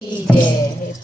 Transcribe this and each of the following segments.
He did.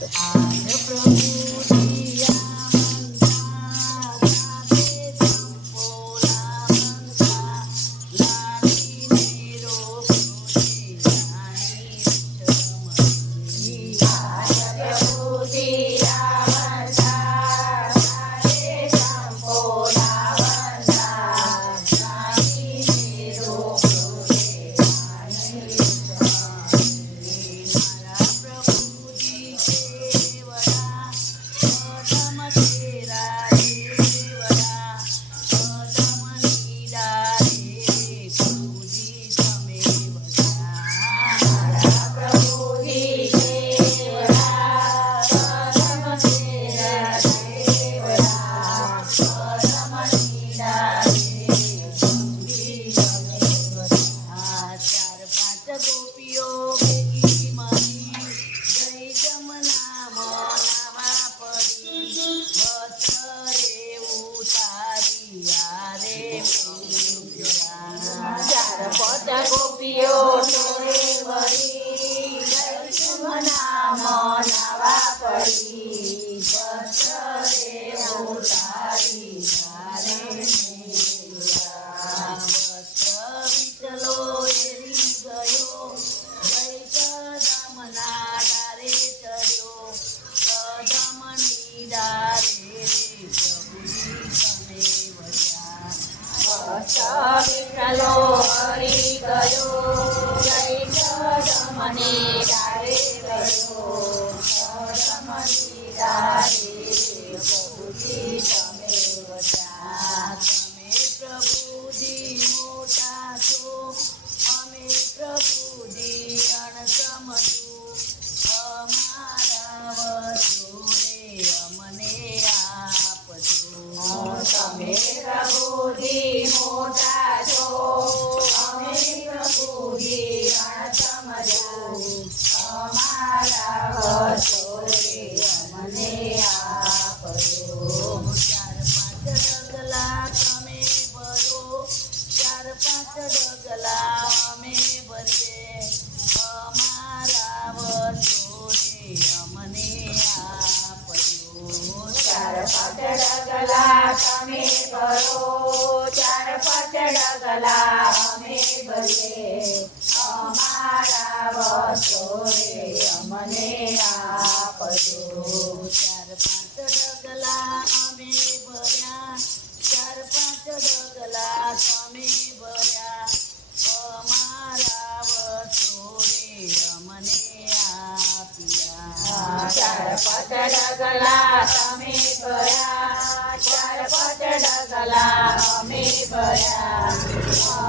जय जगमने चार पातळा गला तमे करो चार पातळा गला अमे बले हमारा बसो रे अमने आपजो चार पातळा गला अमे बया चार पातळा गला तमे बया हमारा बसो रे अमने आपिया चार पातळा गला बया चार पाच डागाला आम्ही बया.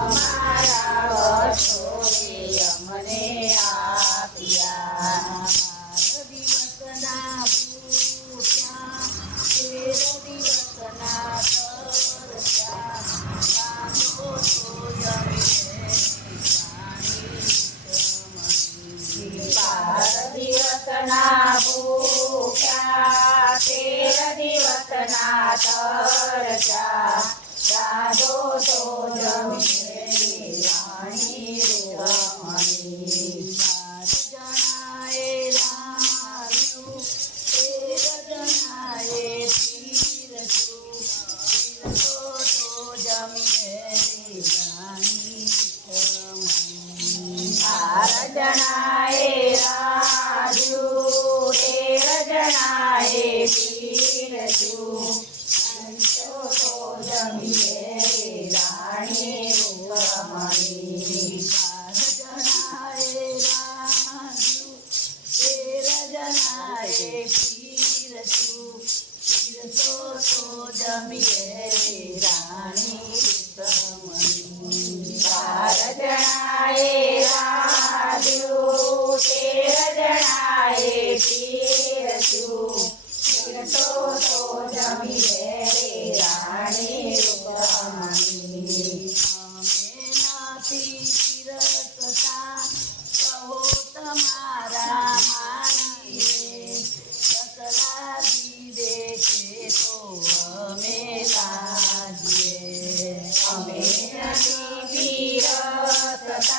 મેં નથી રસતા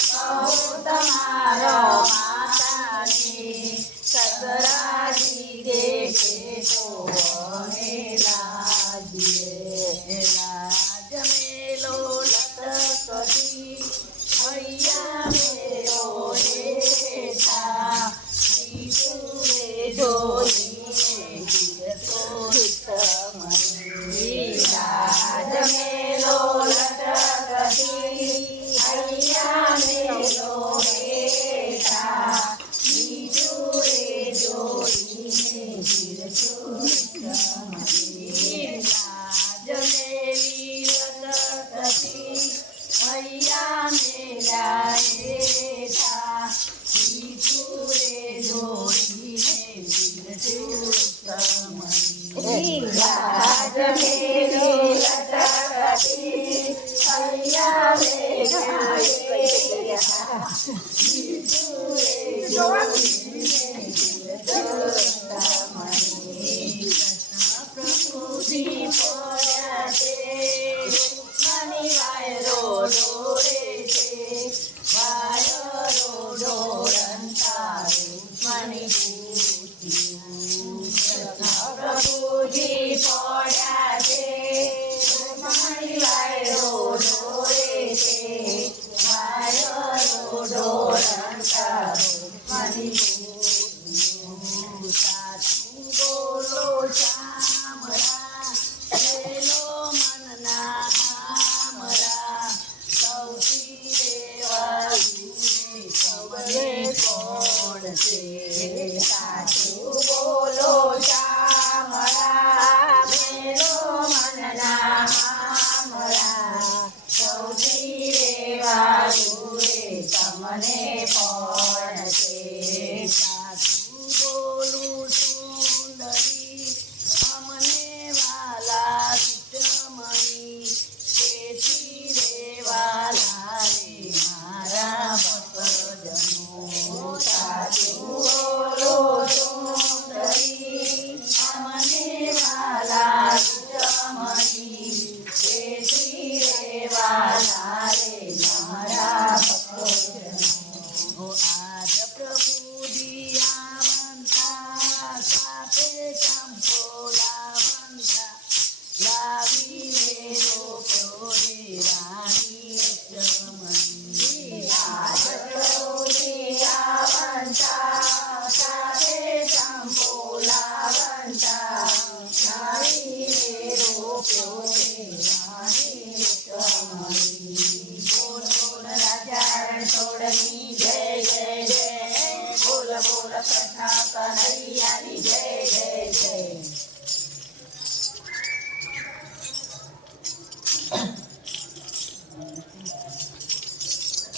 કહો તમારા Gracias.